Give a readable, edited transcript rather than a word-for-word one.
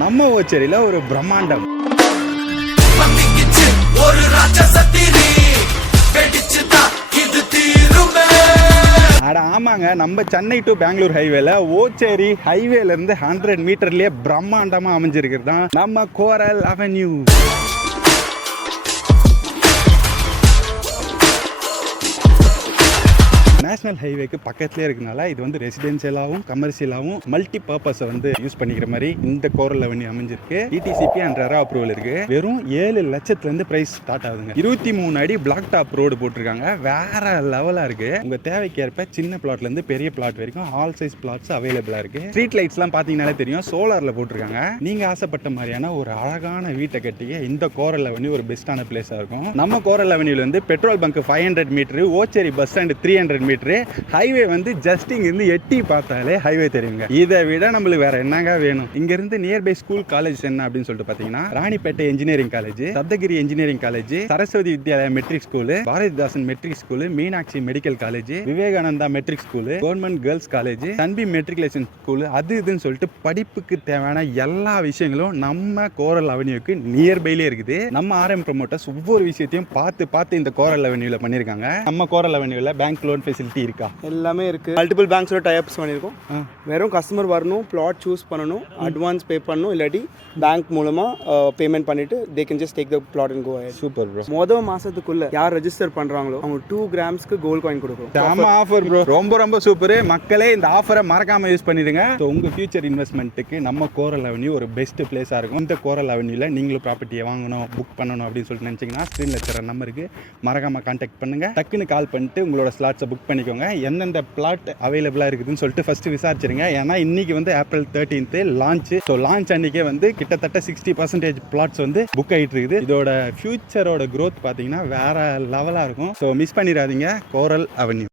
நம்ம ஓச்சேரியில ஒரு பிரம்மாண்டம் அட ஆமாங்க, நம்ம சென்னை டு பெங்களூர் ஹைவேல ஓச்சேரி ஹைவேல இருந்து 100 மீட்டர்லயே பிரம்மாண்டமா அமைஞ்சிருக்கிறது தான் நம்ம கோரல் அவென்யூ. நேஷனல் ஹைவேக்கு பக்கத்துலேயே இருக்கனால இது வந்து ரெசிடென்ஷியலாகவும் கமர்ஷியலாகவும் மல்டி பர்பஸை வந்து யூஸ் பண்ணிக்கிற மாதிரி இந்த கோரல் அவென்யூ அமைஞ்சிருக்கு. டிடிசிபி அண்ட் ரெரா அப்ரூவல் இருக்கு. வெறும் 7 லட்சத்துலேருந்து பிரைஸ் ஸ்டார்ட் ஆகுதுங்க. 23 அடி பிளாக் டாப் ரோடு போட்டிருக்காங்க. வேற லெவலாக இருக்கு. உங்க தேவைக்கு ஏற்ப சின்ன பிளாட்ல இருந்து பெரிய பிளாட் வரைக்கும் ஆல் சைஸ் பிளாட்ஸ் அவைலபிளா இருக்கு. ஸ்ட்ரீட் லைட்ஸ்லாம் பார்த்தீங்கன்னாலே தெரியும், சோலார்ல போட்டிருக்காங்க. நீங்க ஆசைப்பட்ட மாதிரியான ஒரு அழகான வீட்டை கட்டிய இந்த கோரல் அவென்யூ ஒரு பெஸ்டான பிளேஸா இருக்கும். நம்ம கோரல் அவென்யூல இருந்து petrol bunk 500 metre, Ocheri bus stand 300 metre, highway வந்து ஜஸ்ட் இங்க இருந்து எட்டி பார்த்தாலே ஹைவே தெரியுங்க. இதை விட நம்மளுக்கு வேற என்னங்க வேணும்? இங்க இருந்து நியர்பை ஸ்கூல் காலேஜ் என்ன அப்படின்னு சொல்லிட்டு பாத்தீங்கன்னா, Ranipet engineering college, Saptagiri engineering college, Saraswathi Vidyalaya matric school, Bharathidasan matric school, Meenakshi medical college, Vivekananda matric school, government girls college, சன்பி மெட்ரிகுலேஷன் ஸ்கூல், அது இதுன்னு சொல்லிட்டு படிப்புக்கு தேவையான எல்லா விஷயங்களும் நம்ம கோரல் அவென்யூக்கு நியர்பைலே இருக்குது. நம்ம ஆர்எம் ப்ரமோட்டர்ஸ் ஒவ்வொரு விஷயத்தையும் பார்த்து இந்த கோரல் அவென்யூல பண்ணிருக்காங்க. நம்ம கோரல் அவென்யூல பேங்க் லோன் ஃபெசிலிட்டி இருக்கா? எல்லாமே இருக்கு. மல்டிபிள் பேங்க்ஸோட டைப்ஸ் பண்ணியிருக்கோம். வெறும் கஸ்டமர் வரணும், பிளாட் சூஸ் பண்ணணும், அட்வான்ஸ் பே பண்ணணும், இல்லாட்டி பேங்க் மூலமா பேமெண்ட் பண்ணிட்டு they can just take the plot and go ahead. Super bro. மொத மாசத்துக்குள்ள யார் ரெஜிஸ்டர் பண்றாங்களோ அவங்க 2 கிராம்ஸ்க்கு கோல்ட் காயின் கொடுக்குறோம். ஆமா, ஆஃபர் ப்ரோ. ரொம்ப சூப்பர். மக்களே இந்த ஆஃபரை மறக்காம யூஸ் பண்ணிடுங்க. உங்க ஃபியூச்சர் இன்வெஸ்ட்மெண்ட்டுக்கு நம்ம கோரல் அவென்யூ ஒரு பெஸ்ட் பிளேஸா இருக்கும். இந்த கோரல் அவென்யூல நீங்களும் ப்ராப்பர்ட்டியை வாங்கணும், புக் பண்ணணும் அப்படின்னு சொல்லிட்டு நினைச்சீங்கன்னா ஸ்கிரீன்ல இருக்கிற நம்பருக்கு மறக்காம கான்டாக்ட் பண்ணுங்க. டக்குன்னு கால் பண்ணிட்டு உங்களோட ஸ்லாட்ஸை புக் பண்ணிக்கோங்க. எந்தெந்த பிளாட் அவைலபிளா இருக்குதுன்னு சொல்லிட்டு ஃபர்ஸ்ட் விசாரிச்சிருங்க. ஏன்னா இன்னைக்கு வந்து April 13th launch. So launch அன்னைக்கே வந்து கிட்டத்தட்ட 60% பிளாட்ஸ் வந்து புக் ஆகிட்டு இருக்குது. இதோட ஃபியூச்சரோட growth பார்த்தீங்கன்னா வேற லெவலாக இருக்கும். ஸோ மிஸ் பண்ணிடாதீங்க கோரல் அவென்யூ.